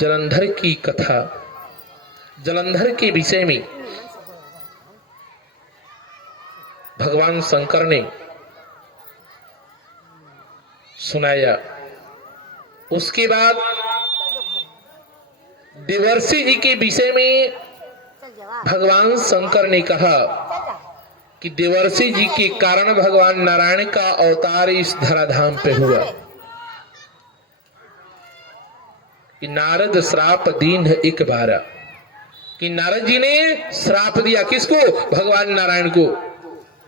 जलंधर की कथा, जलंधर के विषय में भगवान शंकर ने सुनाया। उसके बाद देवर्षि जी के विषय में भगवान शंकर ने कहा कि देवर्षि जी के कारण भगवान नारायण का अवतार इस धराधाम पे हुआ। कि नारद श्राप दीन एक बारा, कि नारद जी ने श्राप दिया किसको? भगवान नारायण को।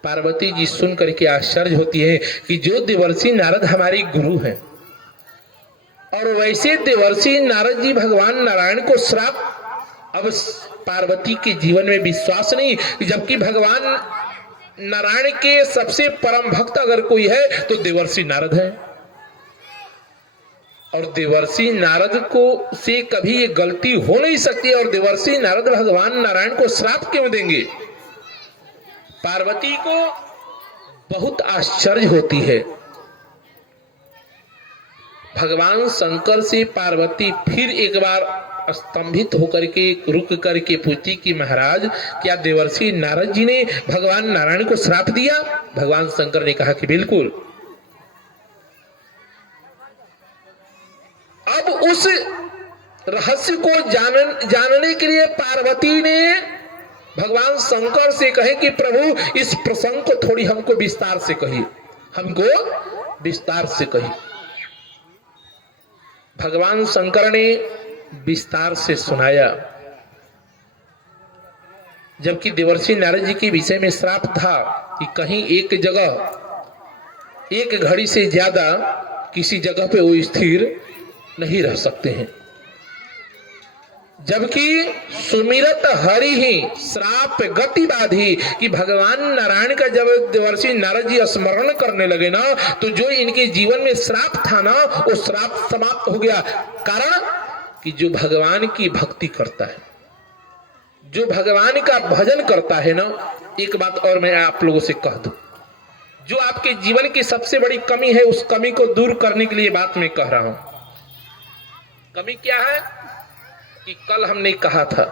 पार्वती जी सुन करके आश्चर्य होती है कि जो देवर्षि नारद हमारे गुरु हैं और वैसे देवर्षि नारद जी भगवान नारायण को श्राप। अब पार्वती के जीवन में विश्वास नहीं, जबकि भगवान नारायण के सबसे परम भक्त अगर कोई है तो देवर्षि नारद है। और देवर्षि नारद को से कभी ये गलती हो नहीं सकती, और देवर्षि नारद भगवान नारायण को श्राप क्यों देंगे? पार्वती को बहुत आश्चर्य होती है। भगवान शंकर से पार्वती फिर एक बार स्तंभित होकर के रुक करके पूछती कि महाराज, क्या देवर्षि नारद जी ने भगवान नारायण को श्राप दिया? भगवान शंकर ने कहा कि बिल्कुल। अब उस रहस्य को जानने के लिए पार्वती ने भगवान शंकर से कहे कि प्रभु इस प्रसंग को थोड़ी हमको विस्तार से कहिए, हमको विस्तार से कहिए। भगवान शंकर ने विस्तार से सुनाया। जबकि देवर्षि नारद जी के विषय में श्राप था कि कहीं एक जगह एक घड़ी से ज्यादा किसी जगह पे वो स्थिर नहीं रह सकते हैं। जबकि सुमिरत हरि ही श्राप गति बाधी, कि भगवान नारायण का जब देवर्षि नारद जी स्मरण करने लगे ना, तो जो इनके जीवन में श्राप था ना, वो श्राप समाप्त हो गया। कारण कि जो भगवान की भक्ति करता है, जो भगवान का भजन करता है ना, एक बात और मैं आप लोगों से कह दूं, जो आपके जीवन की सबसे बड़ी कमी है, उस कमी को दूर करने के लिए बात मैं कह रहा हूं। कमी क्या है? कि कल हमने कहा था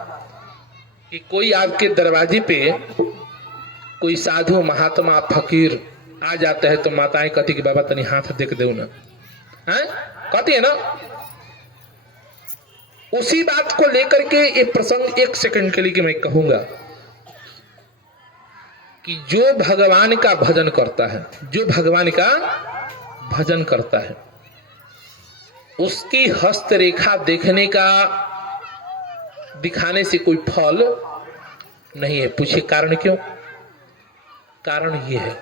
कि कोई आपके दरवाजे पे कोई साधु महात्मा फकीर आ जाता है तो माताएं कहती कि बाबा तनी हाथ देख दो ना, हैं? कहती है ना। उसी बात को लेकर के ये प्रसंग एक सेकंड के लिए कि मैं कहूंगा कि जो भगवान का भजन करता है, जो भगवान का भजन करता है, उसकी हस्तरेखा देखने का दिखाने से कोई फल नहीं है। पूछिए कारण क्यों? कारण यह है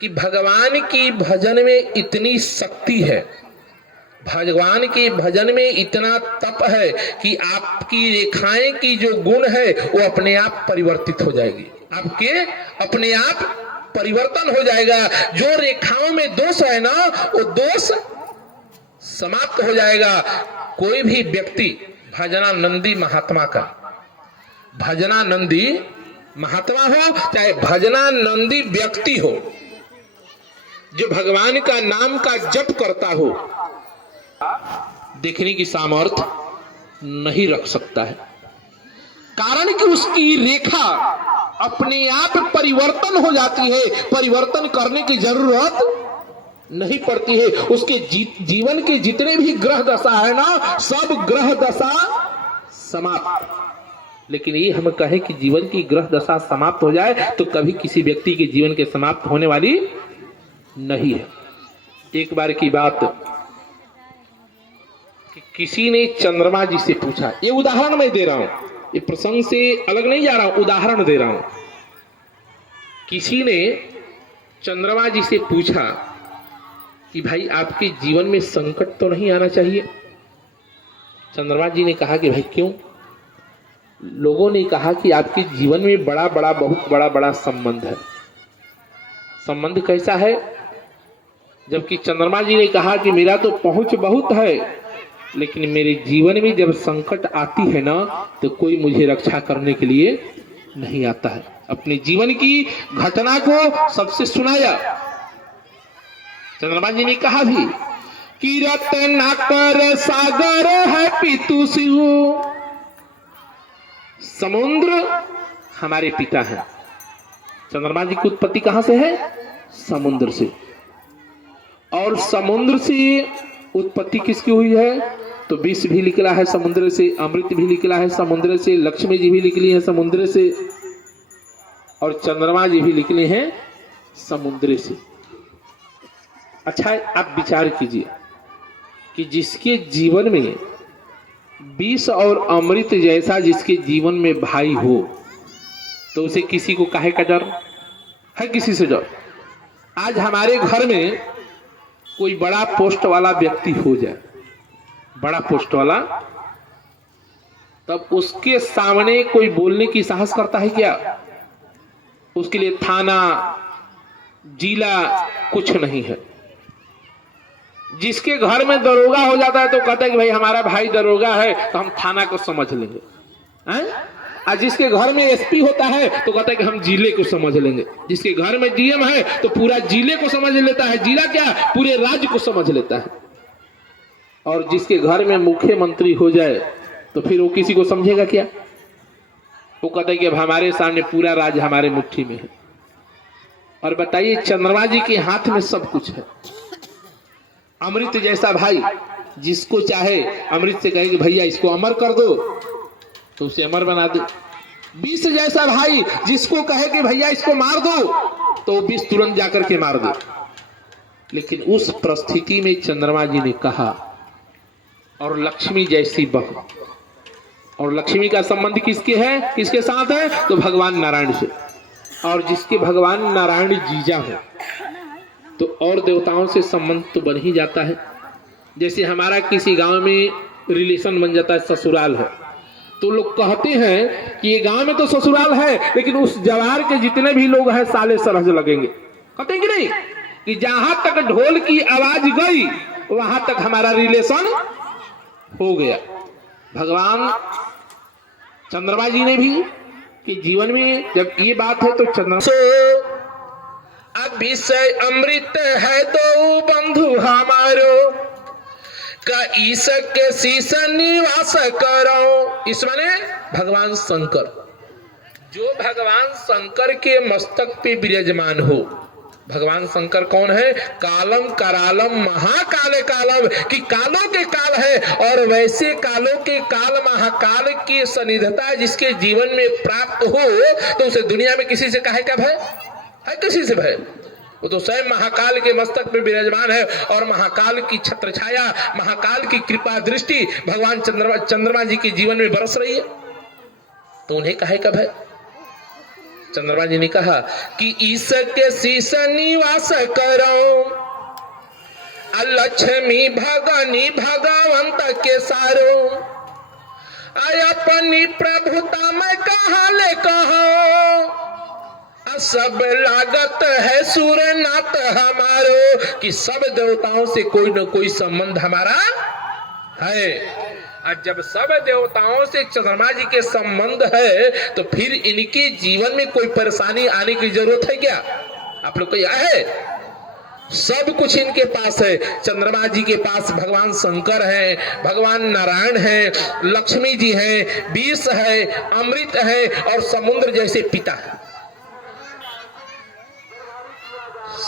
कि भगवान की भजन में इतनी शक्ति है, भगवान के भजन में इतना तप है कि आपकी रेखाएं की जो गुण है वो अपने आप परिवर्तित हो जाएगी, आपके अपने आप परिवर्तन हो जाएगा। जो रेखाओं में दोष है ना, वो दोष समाप्त हो जाएगा। कोई भी व्यक्ति भजनानंदी महात्मा का, भजनानंदी महात्मा हो चाहे भजनानंदी व्यक्ति हो, जो भगवान का नाम का जप करता हो, देखने की सामर्थ्य नहीं रख सकता है। कारण कि उसकी रेखा अपने आप परिवर्तन हो जाती है, परिवर्तन करने की जरूरत नहीं पड़ती है। उसके जीवन के जितने भी ग्रह दशा है ना, सब ग्रह दशा समाप्त। लेकिन ये हम कहें कि जीवन की ग्रह दशा समाप्त हो जाए तो कभी किसी व्यक्ति के जीवन के समाप्त होने वाली नहीं है। एक बार की बात कि किसी ने चंद्रमा जी से पूछा, ये उदाहरण मैं दे रहा हूं, ये प्रसंग से अलग नहीं जा रहा हूं, उदाहरण दे रहा हूं। किसी ने चंद्रमा जी से पूछा कि भाई आपके जीवन में संकट तो नहीं आना चाहिए? चंद्रमा जी ने कहा कि भाई क्यों? लोगों ने कहा कि आपके जीवन में बहुत बड़ा संबंध है। संबंध कैसा है? जबकि चंद्रमा जी ने कहा कि मेरा तो पहुंच बहुत है, लेकिन मेरे जीवन में जब संकट आती है ना, तो कोई मुझे रक्षा करने के लिए नहीं आता है। अपने जीवन की घटना को सबसे सुनाया। चंद्रमा जी ने कहा भी किरत न कर सागर है पितु शिव। समुद्र हमारे पिता है। चंद्रमा जी की उत्पत्ति कहां से है? समुद्र से। और समुद्र से उत्पत्ति किसकी हुई है? तो विष भी निकला है समुद्र से, अमृत भी निकला है समुद्र से, लक्ष्मी जी भी निकली है समुद्र से, और चंद्रमा जी भी निकले हैं समुद्र से। अच्छा, आप विचार कीजिए कि जिसके जीवन में विष और अमृत जैसा जिसके जीवन में भाई हो, तो उसे किसी को काहे का डर है? किसी से डर? आज हमारे घर में कोई बड़ा पोस्ट वाला व्यक्ति हो जाए, बड़ा पोस्ट वाला, तब उसके सामने कोई बोलने की साहस करता है क्या? उसके लिए थाना जिला कुछ नहीं है। जिसके घर में दरोगा हो जाता है तो कहता है कि भाई हमारा भाई दरोगा है तो हम थाना को समझ लेंगे, हैं? और जिसके घर में एसपी होता है तो कहता है कि हम जिले को समझ लेंगे। जिसके घर में डीएम है तो पूरा जिले को समझ लेता है, जिला क्या पूरे राज्य को समझ लेता है। और जिसके घर में मुख्यमंत्री हो जाए तो फिर वो किसी को समझेगा क्या? वो कहता है कि अब हमारे सामने पूरा राज्य हमारे मुट्ठी में है। और बताइए, चंद्रमा जी के हाथ में सब कुछ है। अमृत जैसा भाई, जिसको चाहे अमृत से कहेंगे भैया इसको अमर कर दो तो उसे अमर बना दे। विष जैसा भाई, जिसको कहे कि भैया इसको मार दो तो विष तुरंत जाकर के मार दो। लेकिन उस परिस्थिति में चंद्रमा जी ने कहा, और लक्ष्मी जैसी बहू, और लक्ष्मी का संबंध किसके है, किसके साथ है? तो भगवान नारायण से। और जिसके भगवान नारायण जीजा हो तो और देवताओं से संबंध तो बन ही जाता है। जैसे हमारा किसी गांव में रिलेशन बन जाता है, ससुराल है, तो लोग कहते हैं कि ये गांव में तो ससुराल है लेकिन उस जवार के जितने भी लोग हैं साले सरहज लगेंगे। कहते हैं कि नहीं, कि जहां तक ढोल की आवाज गई वहां तक हमारा रिलेशन हो गया। भगवान चंद्रमा जी ने भी कि जीवन में जब ये बात है तो चंद्रमा अभिषय अमृत है दो बंधु हमारो का ईश के शीश निवास करो। इस माने भगवान शंकर, जो भगवान शंकर के मस्तक पे विराजमान हो। भगवान शंकर कौन है? कालम करालम महाकाल कालम, कि कालों के काल है, और वैसे कालों के काल महाकाल की सनिधता जिसके जीवन में प्राप्त हो तो उसे दुनिया में किसी से काहे का भय है? किसी से भय? वो तो स्वयं महाकाल के मस्तक में विराजमान है, और महाकाल की छत्र छाया, महाकाल की कृपा दृष्टि भगवान चंद्रमा जी के जीवन में बरस रही है, तो उन्हें काहे का भय? चंद्रमा जी ने कहा कि ईश के शीश निवास करो, लक्ष्मी भगनी भगवंत के सारो, अपनी प्रभुता में कहा ले कहो, सब लागत है सूरनाथ हमारो, कि सब देवताओं से कोई न कोई संबंध हमारा है। और जब सब देवताओं से चंद्रमा जी के संबंध है तो फिर इनके जीवन में कोई परेशानी आने की जरूरत है क्या? आप लोग को यह है, सब कुछ इनके पास है। चंद्रमा जी के पास भगवान शंकर है, भगवान नारायण है, लक्ष्मी जी है, विष है, अमृत है, और समुद्र जैसे पिता है।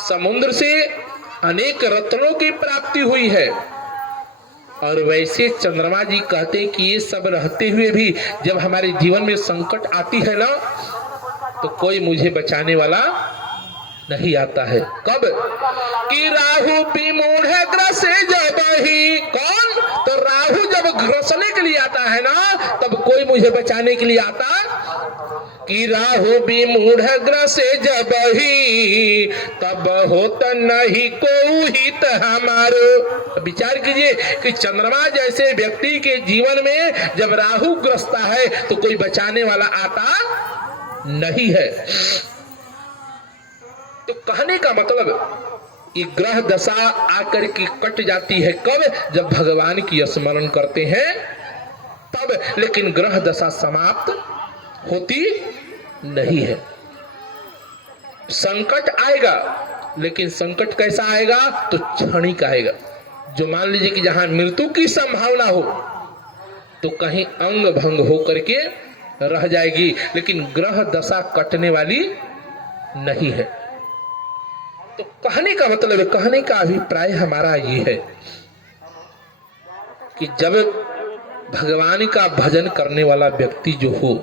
समुद्र से अनेक रत्नों की प्राप्ति हुई है, और वैसे चंद्रमा जी कहते हैं कि ये सब रहते हुए भी जब हमारे जीवन में संकट आती है ना, तो कोई मुझे बचाने वाला नहीं आता है। कब? कि राहु विमूढ़ ग्रसे जब ही, कौन? तो राहु जब ग्रसने के लिए आता है ना तब कोई मुझे बचाने के लिए आता। कि राहु विमूढ़ ग्रसे जब ही, तब होत नहीं कोई हित हमारो। विचार कीजिए कि चंद्रमा जैसे व्यक्ति के जीवन में जब राहु ग्रसता है तो कोई बचाने वाला आता नहीं है। तो कहने का मतलब ये ग्रह दशा आकर के कट जाती है कब? जब भगवान की स्मरण करते हैं तब। लेकिन ग्रह दशा समाप्त होती नहीं है। संकट आएगा, लेकिन संकट कैसा आएगा? तो क्षणिक आएगा। जो मान लीजिए कि जहां मृत्यु की संभावना हो तो कहीं अंग भंग हो करके रह जाएगी, लेकिन ग्रह दशा कटने वाली नहीं है। तो कहने का मतलब है, कहने का अभिप्राय हमारा ये है कि जब भगवान का भजन करने वाला व्यक्ति जो हो,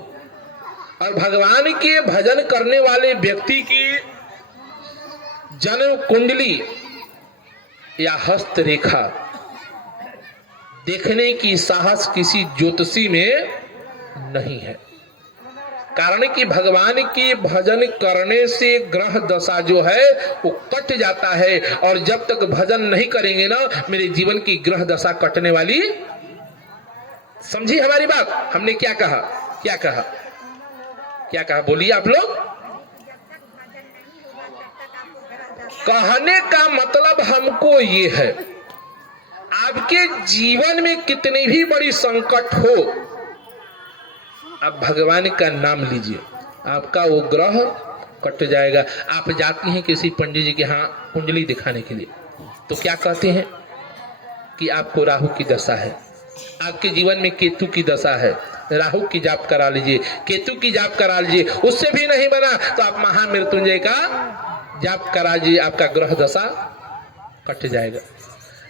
और भगवान के भजन करने वाले व्यक्ति की जन्म कुंडली या हस्त रेखा देखने की साहस किसी ज्योतिषी में नहीं है। कारण कि भगवान के भजन करने से ग्रह दशा जो है वो कट जाता है, और जब तक भजन नहीं करेंगे ना, मेरे जीवन की ग्रह दशा कटने वाली। समझी हमारी बात? हमने क्या कहा, क्या कहा, क्या कहा, बोलिए आप लोग। कहने का मतलब हमको ये है, आपके जीवन में कितनी भी बड़ी संकट हो, आप भगवान का नाम लीजिए, आपका वो ग्रह कट जाएगा। आप जाती हैं किसी पंडित जी के यहाँ कुंडली दिखाने के लिए, तो क्या कहते हैं कि आपको राहु की दशा है, आपके जीवन में केतु की दशा है, राहु की जाप करा लीजिए, केतु की जाप करा लीजिए। उससे भी नहीं बना तो आप महामृत्युंजय का जाप करा लीजिए, आपका ग्रह दशा कट जाएगा।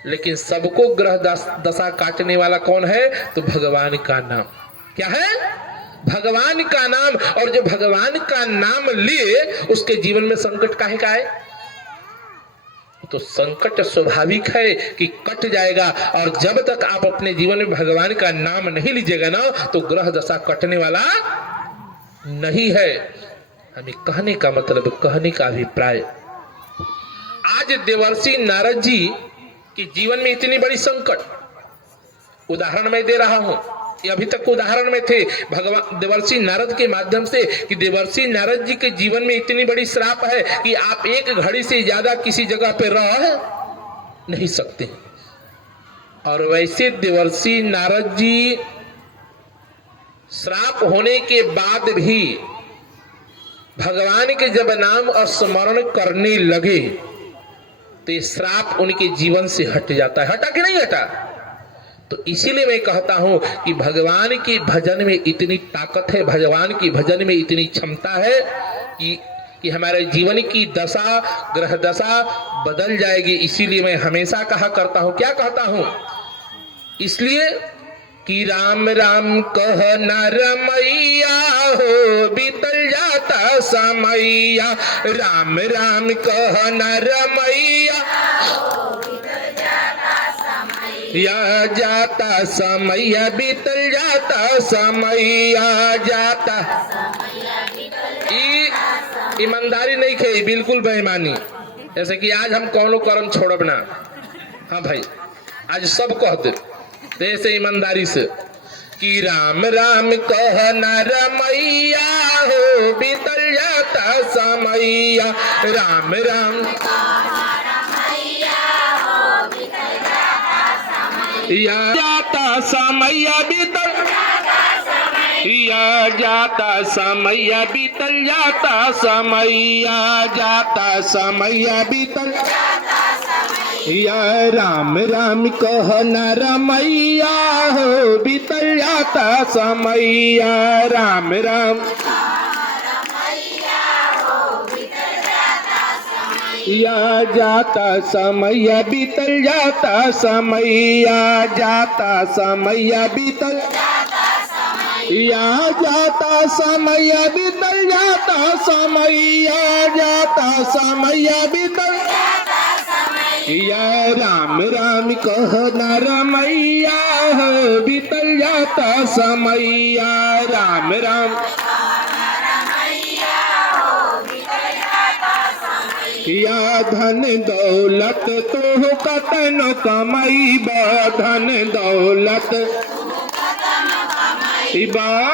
लेकिन सबको ग्रह दशा काटने वाला कौन है? तो भगवान का नाम। क्या है? भगवान का नाम। और जो भगवान का नाम लिए उसके जीवन में संकट काहे का है? तो संकट स्वाभाविक है कि कट जाएगा, और जब तक आप अपने जीवन में भगवान का नाम नहीं लीजिएगा ना, तो ग्रह दशा कटने वाला नहीं है। हमें कहने का मतलब, कहने का अभिप्राय, आज देवर्षि नारद जी के जीवन में इतनी बड़ी संकट, उदाहरण मैं दे रहा हूं, ये अभी तक उदाहरण में थे भगवान देवर्षि नारद के माध्यम से, कि देवर्षि नारद जी के जीवन में इतनी बड़ी श्राप है कि आप एक घड़ी से ज्यादा किसी जगह पे रह नहीं सकते। और वैसे देवर्षि नारद जी श्राप होने के बाद भी भगवान के जब नाम स्मरण करने लगे तो ये श्राप उनके जीवन से हट जाता है। हटा कि नहीं हटा? तो इसीलिए मैं कहता हूं कि भगवान के भजन में इतनी ताकत है, भगवान के भजन में इतनी क्षमता है कि हमारे जीवन की दशा, ग्रह दशा बदल जाएगी। इसीलिए मैं हमेशा कहा करता हूं, क्या कहता हूं? इसलिए कि राम राम कह नर मैया हो, बीतल जाता समैया। राम राम कह नर मैया या जाता समैया, बीतल जाता समैया जाता। ईमानदारी नहीं खे, बिल्कुल बेईमानी। जैसे कि आज हम कौनो कर्म छोड़ब ना, हाँ भाई आज सब कह दे, जैसे ईमानदारी से कि राम राम कह नर मैया हो, बीतल जाता समैया। राम राम या जाता समैया, बीतल या जाता समैया, बीतल जाता समैया जाता समैया, बीतल या राम राम कह नर मैया हो, बीतल जाता समैया। राम राम या जाता समैया, बीतल जाता समैया जाता समैया, बीतल या जाता समैया, बीतल जाता समैया जाता समैया, बीतल या राम राम कह नर मैया हो, बीतल जाता समैया। राम राम या धन दौलत तो कतन कमाईबा, धन दौलत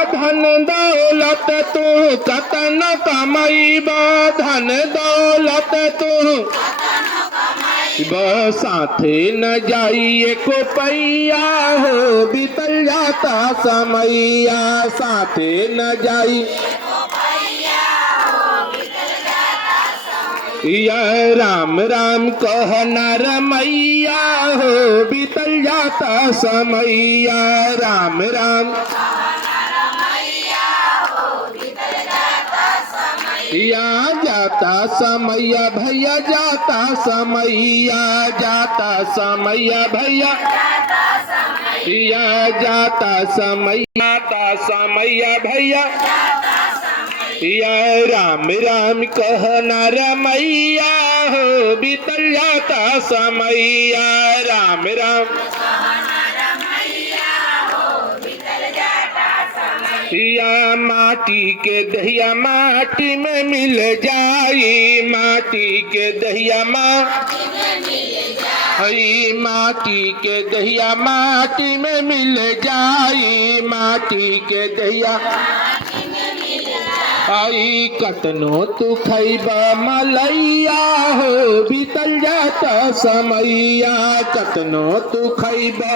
धन दौलत तू कतन कमाईबा, धन दौलत तू साथे न जाइए को पैया हो, बीतल जाता समैया। साथे न जाई या राम राम कहना रमैया हो बीतल जाता समैया राम राम या जाता समैया भैया जाता समैया भैया या जाता समैया भैया या राम राम कहना रमैया हो बीतल जाता समैया राम राम या माटी के दहिया माटी में मिल जाई माटी के दहिया माटी के दहिया माटी में मिल जाई माटी के दहिया आई कतनो तू खैबा मलैया हो बीतल जाता समैया कतनो तू खैबा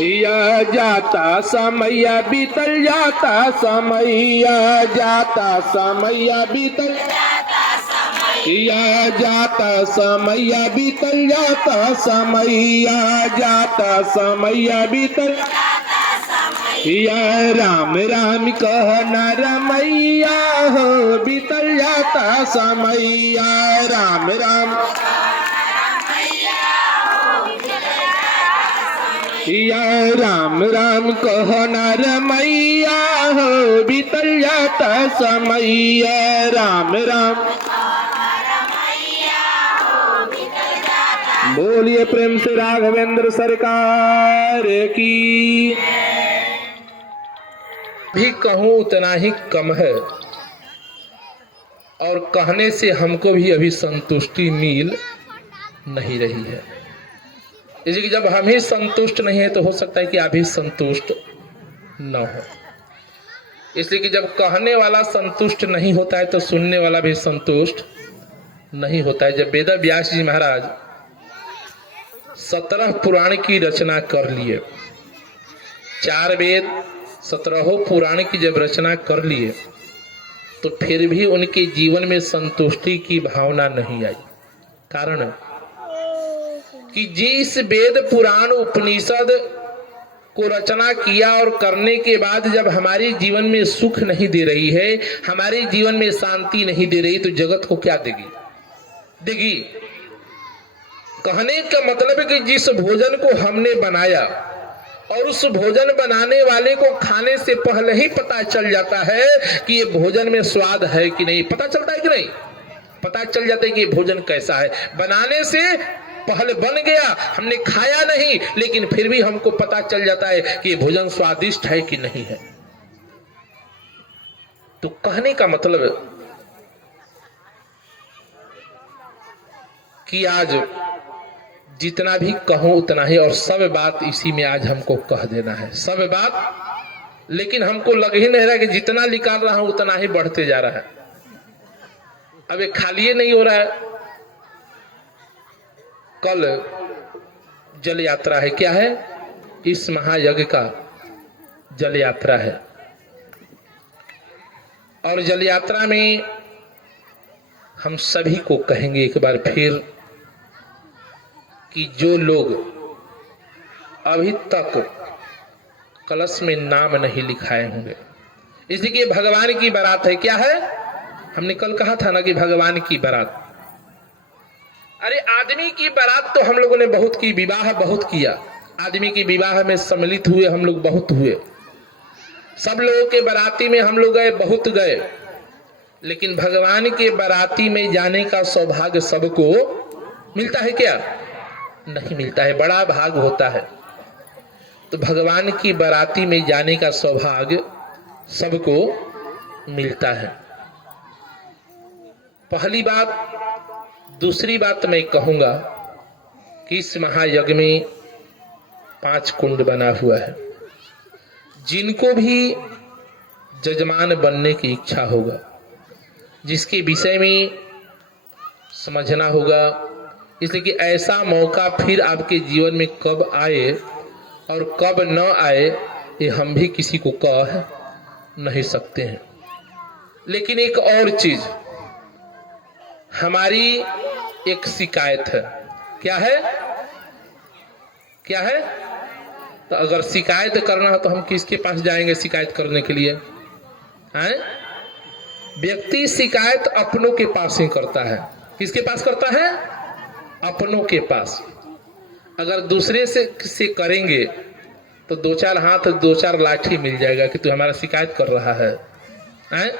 या जाता समैया बीतल जाता समैया बीतल या जाता समैया बीतल जाता समैया बीतल या राम राम कहना रमैया हो बीतल जाता समैया राम राम या राम राम कहना रमैया हो बीतल जाता समैया राम राम बोलिए प्रेम से राघवेंद्र सरकार की। भी कहूं उतना ही कम है और कहने से हमको भी अभी संतुष्टि मिल नहीं रही है। इसलिए कि जब हम ही संतुष्ट नहीं है तो हो सकता है कि आप भी संतुष्ट न हो। इसलिए कि जब कहने वाला संतुष्ट नहीं होता है तो सुनने वाला भी संतुष्ट नहीं होता है। जब वेद व्यास जी महाराज 17 पुराण की रचना कर लिए, 4 वेद 17 पुराण की जब रचना कर लिए तो फिर भी उनके जीवन में संतुष्टि की भावना नहीं आई। कारण कि जिस वेद पुराण उपनिषद को रचना किया और करने के बाद जब हमारे जीवन में सुख नहीं दे रही है, हमारे जीवन में शांति नहीं दे रही, तो जगत को क्या देगी। कहने का मतलब है कि जिस भोजन को हमने बनाया और उस भोजन बनाने वाले को खाने से पहले ही पता चल जाता है कि ये भोजन में स्वाद है कि नहीं। पता चलता है कि नहीं? पता चल जाता है कि ये भोजन कैसा है। बनाने से पहले बन गया, हमने खाया नहीं, लेकिन फिर भी हमको पता चल जाता है कि ये भोजन स्वादिष्ट है कि नहीं है। तो कहने का मतलब कि आज जितना भी कहूं उतना ही, और सब बात इसी में आज हमको कह देना है, सब बात। लेकिन हमको लग ही नहीं रहा कि जितना निकाल रहा हूं उतना ही बढ़ते जा रहा है। अब ये खाली नहीं हो रहा है। कल जल यात्रा है। क्या है? इस महायज्ञ का जल यात्रा है। और जल यात्रा में हम सभी को कहेंगे एक बार फिर कि जो लोग अभी तक कलश में नाम नहीं लिखाए होंगे, इसलिए भगवान की बारात है। क्या है? हमने कल कहा था ना कि भगवान की बारात। अरे आदमी की बारात तो हम लोगों ने बहुत की, विवाह बहुत किया, आदमी की विवाह में सम्मिलित हुए हम लोग, बहुत हुए। सब लोगों के बाराती में हम लोग गए, बहुत गए। लेकिन भगवान के बाराती में जाने का सौभाग्य सबको मिलता है क्या? नहीं मिलता है। बड़ा भाग होता है। तो भगवान की बाराती में जाने का सौभाग्य सबको मिलता है। पहली बात। दूसरी बात मैं कहूंगा कि इस महायज्ञ में 5 कुंड बना हुआ है। जिनको भी जजमान बनने की इच्छा होगा, जिसके विषय में समझना होगा, इसलिए कि ऐसा मौका फिर आपके जीवन में कब आए और कब न आए ये हम भी किसी को कह नहीं सकते हैं। लेकिन एक और चीज, हमारी एक शिकायत है। क्या है? क्या है? तो अगर शिकायत करना हो तो हम किसके पास जाएंगे शिकायत करने के लिए? हैं? व्यक्ति शिकायत अपनों के पास ही करता है। किसके पास करता है? अपनों के पास। अगर दूसरे से करेंगे तो दो चार हाथ दो चार लाठी मिल जाएगा कि तू हमारा शिकायत कर रहा है। हैं?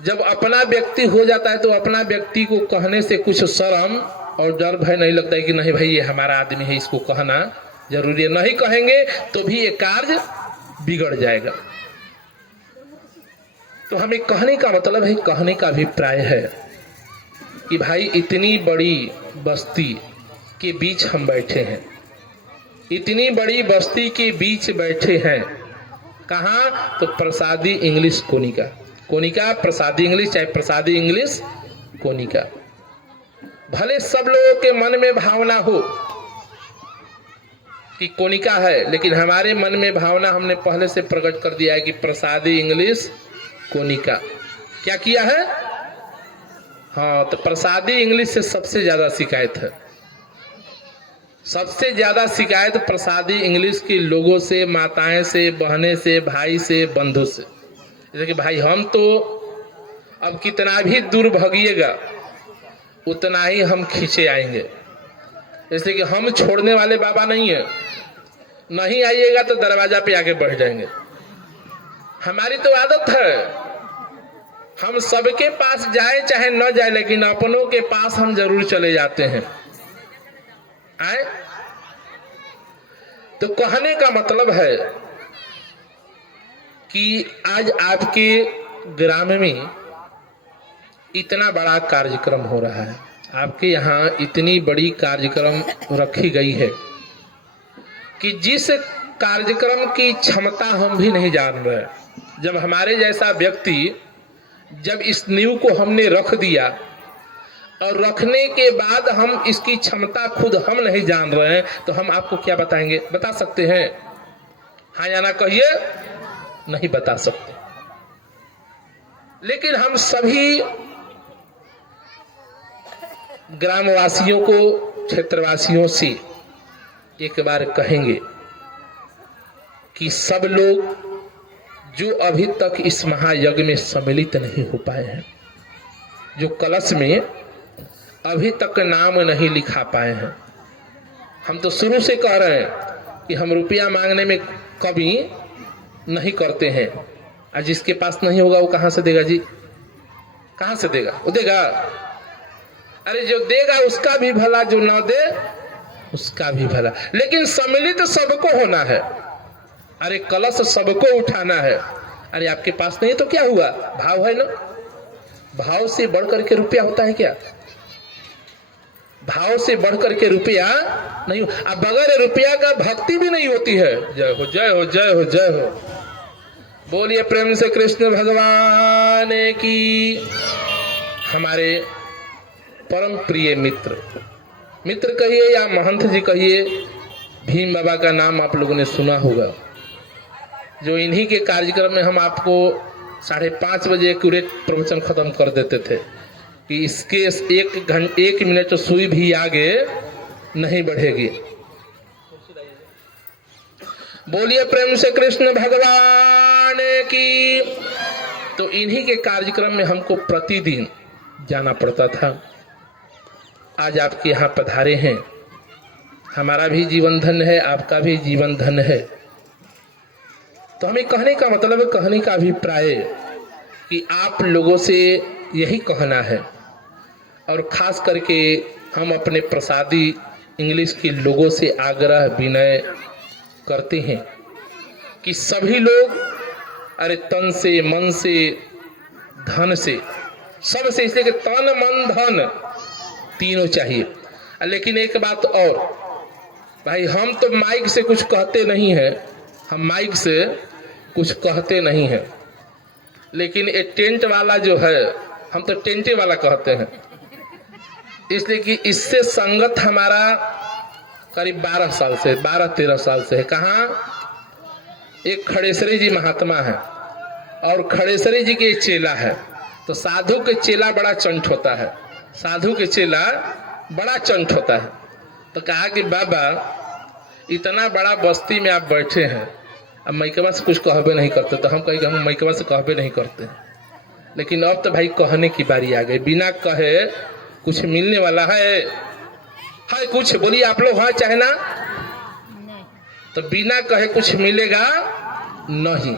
जब अपना व्यक्ति हो जाता है तो अपना व्यक्ति को कहने से कुछ शर्म और डर भय नहीं लगता है कि नहीं भाई ये हमारा आदमी है, इसको कहना जरूरी है। नहीं कहेंगे तो भी ये कार्य बिगड़ जाएगा। तो हमें कहने का मतलब है, कहने का अभिप्राय है कि भाई इतनी बड़ी बस्ती के बीच हम बैठे हैं, इतनी बड़ी बस्ती के बीच बैठे हैं। कहाँ? तो प्रसादी इंग्लिश कोनिका, कोनिका प्रसादी इंग्लिश, चाहे प्रसादी इंग्लिश कोनिका। भले सब लोगों के मन में भावना हो कि कोनिका है, लेकिन हमारे मन में भावना हमने पहले से प्रकट कर दिया है कि प्रसादी इंग्लिश कोनिका। क्या किया है? हाँ, तो प्रसादी इंग्लिश से सबसे ज्यादा शिकायत है। सबसे ज्यादा शिकायत प्रसादी इंग्लिश के लोगों से, माताएं से, बहनें से, भाई से, बंधु से। जैसे कि भाई हम तो अब कितना भी दूर भागिएगा उतना ही हम खींचे आएंगे। जैसे कि हम छोड़ने वाले बाबा नहीं है, नहीं आइएगा तो दरवाजा पे आके बैठ जाएंगे। हमारी तो आदत है, हम सबके पास जाए चाहे न जाए, लेकिन अपनों के पास हम जरूर चले जाते हैं। आए? तो कहने का मतलब है कि आज आपके ग्राम में इतना बड़ा कार्यक्रम हो रहा है, आपके यहाँ इतनी बड़ी कार्यक्रम रखी गई है कि जिस कार्यक्रम की क्षमता हम भी नहीं जान रहे। जब हमारे जैसा व्यक्ति, जब इस नींव को हमने रख दिया और रखने के बाद हम इसकी क्षमता खुद हम नहीं जान रहे हैं, तो हम आपको क्या बताएंगे? बता सकते हैं? हाँ या ना कहिए। नहीं बता सकते। लेकिन हम सभी ग्रामवासियों को, क्षेत्रवासियों से एक बार कहेंगे कि सब लोग जो अभी तक इस महायज्ञ में सम्मिलित नहीं हो पाए हैं, जो कलश में अभी तक नाम नहीं लिखा पाए हैं, हम तो शुरू से कह रहे हैं कि हम रुपया मांगने में कभी नहीं करते हैं। और जिसके पास नहीं होगा वो कहां से देगा जी? कहां से देगा? वो देगा? अरे जो देगा उसका भी भला, जो ना दे उसका भी भला। लेकिन सम्मिलित सबको होना है। अरे कलश सबको उठाना है। अरे आपके पास नहीं तो क्या हुआ? भाव है ना। भाव से बढ़कर के रुपया होता है क्या? भाव से बढ़कर के रुपया नहीं। अब बगैर रुपया का भक्ति भी नहीं होती है। जय हो जय हो जय हो जय हो। बोलिए प्रेम से कृष्ण भगवान की। हमारे परम प्रिय मित्र, मित्र कहिए या महंत जी कहिए, भीम बाबा का नाम आप लोगों ने सुना होगा। जो इन्हीं के कार्यक्रम में हम आपको 5:30 बजे एक्यूरेट प्रवचन खत्म कर देते थे कि इसके 1 मिनट सुई भी आगे नहीं बढ़ेगी। बोलिए प्रेम से कृष्ण भगवान की। तो इन्हीं के कार्यक्रम में हमको प्रतिदिन जाना पड़ता था। आज आपके यहाँ पधारे हैं, हमारा भी जीवन धन है, आपका भी जीवन धन है। तो हमें कहने का मतलब है, कहने का अभिप्राय कि आप लोगों से यही कहना है, और खास करके हम अपने प्रसादी इंग्लिश के लोगों से आग्रह विनय करते हैं कि सभी लोग अरे तन से, मन से, धन से, सब से, इसलिए कि तन मन धन तीनों चाहिए। लेकिन एक बात और, भाई हम तो माइक से कुछ कहते नहीं हैं, हम माइक से कुछ कहते नहीं हैं, लेकिन ये टेंट वाला जो है, हम तो टेंटे वाला कहते हैं, इसलिए कि इससे संगत हमारा करीब 12 साल से, 12-13 साल से है। कहाँ? एक खड़ेसरी जी महात्मा है, और खड़ेसरी जी के एक चेला है। तो साधु के चेला बड़ा चंट होता है, साधु के चेला बड़ा चंट होता है। तो कहा कि बाबा इतना बड़ा बस्ती में आप बैठे हैं, अब मैकवा से कुछ कहबे नहीं करते। तो हम कहें कि हम मैकवा से कहबे नहीं करते, लेकिन अब तो भाई कहने की बारी आ गई। बिना कहे कुछ मिलने वाला है कुछ? बोलिए आप लोग, हाँ चाहे ना? तो बिना कहे कुछ मिलेगा नहीं।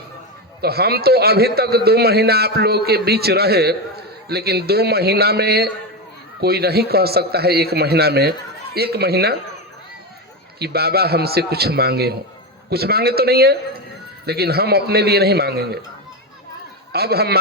तो हम तो अभी तक 2 महीना आप लोगों के बीच रहे, लेकिन 2 महीना में कोई नहीं कह सकता है 1 महीना में, 1 महीना कि बाबा हमसे कुछ मांगे हो। कुछ मांगे तो नहीं है, लेकिन हम अपने लिए नहीं मांगेंगे। अब हम